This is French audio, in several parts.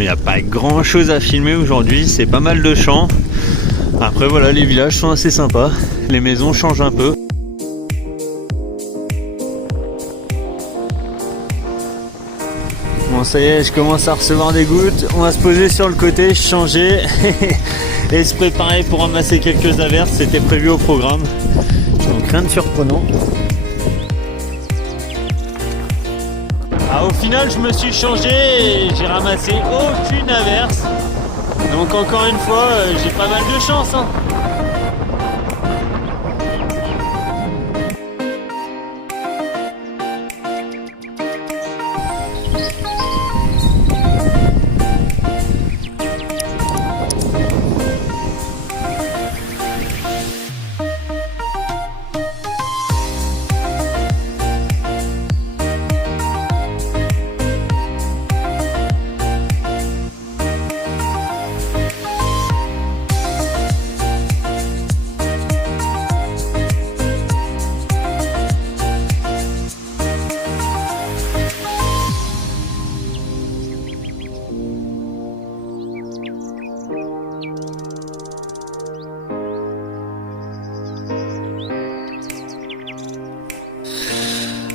Bon, il n'y a pas grand chose à filmer aujourd'hui, c'est pas mal de champs. Après voilà, les villages sont assez sympas, les maisons changent un peu. Bon, ça y est, je commence à recevoir des gouttes. On va se poser sur le côté, changer et se préparer pour ramasser quelques averses. C'était prévu au programme. Donc rien de surprenant. Ah, au final, je me suis changé et j'ai ramassé aucune averse. Donc encore une fois, j'ai pas mal de chance, hein.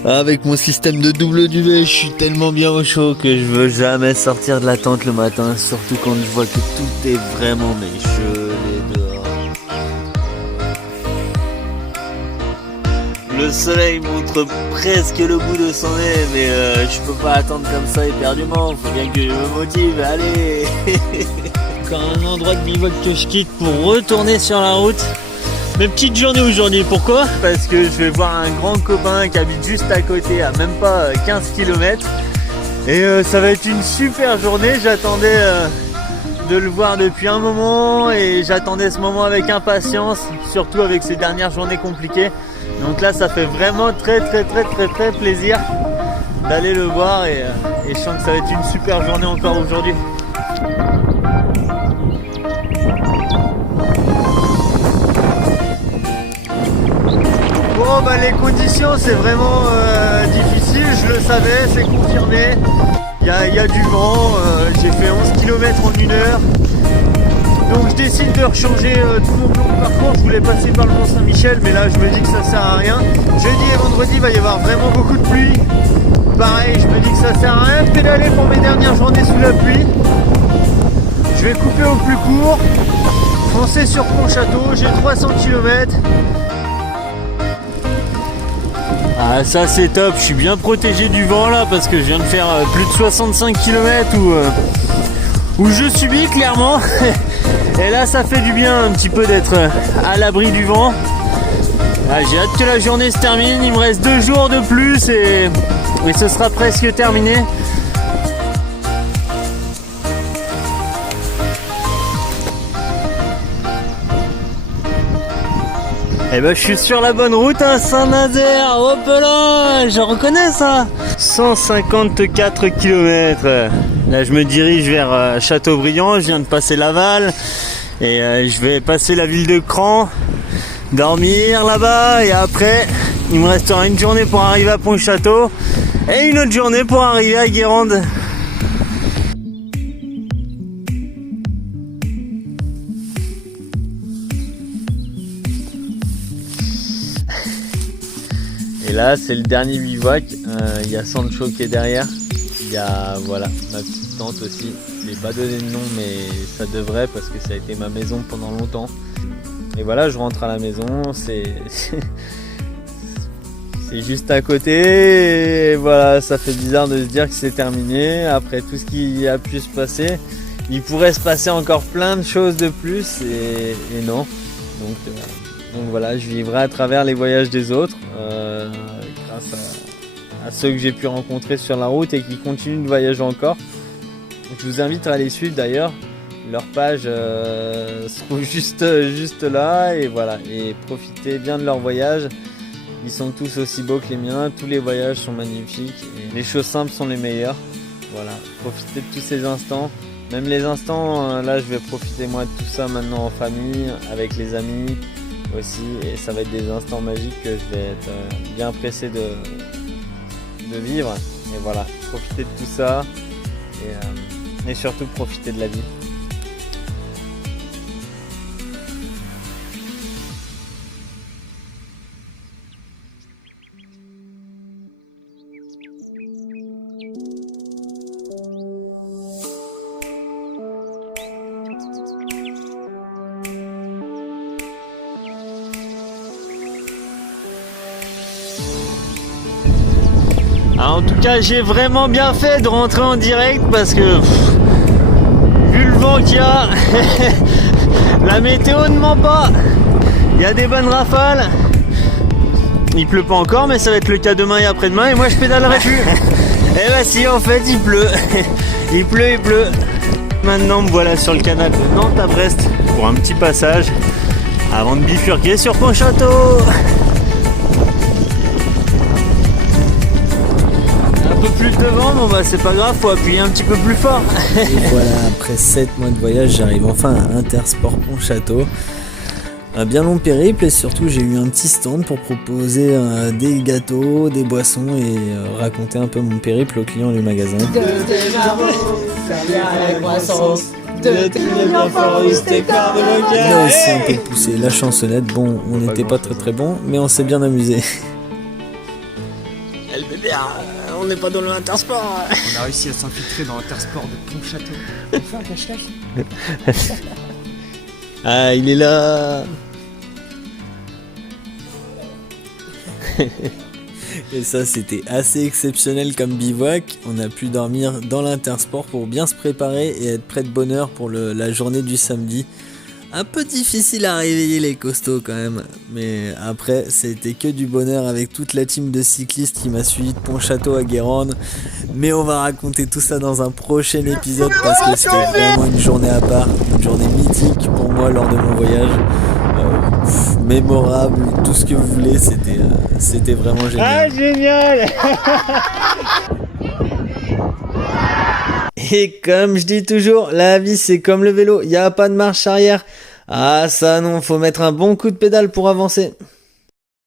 Avec mon système de double duvet, je suis tellement bien au chaud que je veux jamais sortir de la tente le matin, surtout quand je vois que tout est vraiment gelé dehors. Le soleil montre presque le bout de son nez, mais je peux pas attendre comme ça éperdument, faut bien que je me motive, allez. Encore un endroit de bivouac que je quitte pour retourner sur la route. Mes petites journées aujourd'hui, pourquoi? Parce que je vais voir un grand copain qui habite juste à côté, à même pas 15 km. Et ça va être une super journée, j'attendais de le voir depuis un moment et j'attendais ce moment avec impatience, surtout avec ces dernières journées compliquées. Donc là, ça fait vraiment très plaisir d'aller le voir et je sens que ça va être une super journée encore aujourd'hui. Bon, bah, les conditions c'est vraiment difficile, je le savais, c'est confirmé. Il y a du vent, j'ai fait 11 km en 1 heure. Donc je décide de rechanger tout mon plan de parcours. Je voulais passer par le Mont Saint-Michel, mais là je me dis que ça sert à rien. Jeudi et vendredi il va y avoir vraiment beaucoup de pluie. Pareil, je me dis que ça sert à rien de pédaler pour mes dernières journées sous la pluie. Je vais couper au plus court, foncer sur Pontchâteau, j'ai 300 km. Ah, ça c'est top, je suis bien protégé du vent là parce que je viens de faire plus de 65 km où je subis clairement. Et là ça fait du bien un petit peu d'être à l'abri du vent. Ah, j'ai hâte que la journée se termine, il me reste 2 jours de plus et ce sera presque terminé. Eh ben je suis sur la bonne route, hein, Saint-Nazaire, hop là, je reconnais ça. 154 km. Là je me dirige vers Châteaubriand, je viens de passer Laval et je vais passer la ville de Cran, dormir là-bas et après il me restera une journée pour arriver à Pontchâteau et une autre journée pour arriver à Guérande. Et là c'est le dernier bivouac, il y a Sancho qui est derrière, il y a voilà ma petite tente aussi, je n'ai pas donné de nom mais ça devrait parce que ça a été ma maison pendant longtemps. Et voilà, je rentre à la maison, c'est juste à côté et voilà, ça fait bizarre de se dire que c'est terminé après tout ce qui a pu se passer. Il pourrait se passer encore plein de choses de plus et non. Donc voilà, je vivrai à travers les voyages des autres, grâce à ceux que j'ai pu rencontrer sur la route et qui continuent de voyager encore. Donc je vous invite à les suivre d'ailleurs, leur page se trouve juste là et voilà, et profitez bien de leur voyage. Ils sont tous aussi beaux que les miens, tous les voyages sont magnifiques et les choses simples sont les meilleures. Voilà, profitez de tous ces instants. Même les instants, là je vais profiter moi de tout ça maintenant en famille, avec les amis aussi, et ça va être des instants magiques que je vais être bien pressé de vivre. Et voilà, profitez de tout ça et surtout profiter de la vie. En tout cas, j'ai vraiment bien fait de rentrer en direct parce que vu le vent qu'il y a, la météo ne ment pas. Il y a des bonnes rafales. Il pleut pas encore, mais ça va être le cas demain et après-demain. Et moi, je pédalerai plus. Et bah si, en fait, il pleut. Il pleut. Maintenant, me voilà sur le canal de Nantes à Brest pour un petit passage avant de bifurquer sur Pontchâteau. Plus de vent, bon bah c'est pas grave, faut appuyer un petit peu plus fort. Et voilà, après 7 mois de voyage, j'arrive enfin à Intersport Pontchâteau. Un bien long périple et surtout j'ai eu un petit stand pour proposer des gâteaux, des boissons et raconter un peu mon périple aux clients du magasin. De tes marmots, servir à la croissance. De tes Il a aussi un peu poussé la chansonnette. Bon, on n'était pas très bon, mais on s'est bien amusé. Elle bébé, on n'est pas dans l'Intersport. On a réussi à s'infiltrer dans l'Intersport de Pontchâteau. On fait un cache-cache. Ah, il est là. Et ça, c'était assez exceptionnel comme bivouac. On a pu dormir dans l'Intersport pour bien se préparer et être prêt de bonne heure pour la journée du samedi. Un peu difficile à réveiller les costauds quand même, mais après c'était que du bonheur avec toute la team de cyclistes qui m'a suivi de Pontchâteau à Guérande. Mais on va raconter tout ça dans un prochain épisode parce que c'était vraiment une journée à part, une journée mythique pour moi lors de mon voyage. Mémorable, tout ce que vous voulez, c'était vraiment génial. Ah génial. Et comme je dis toujours, la vie c'est comme le vélo, il n'y a pas de marche arrière. Ah ça non, faut mettre un bon coup de pédale pour avancer.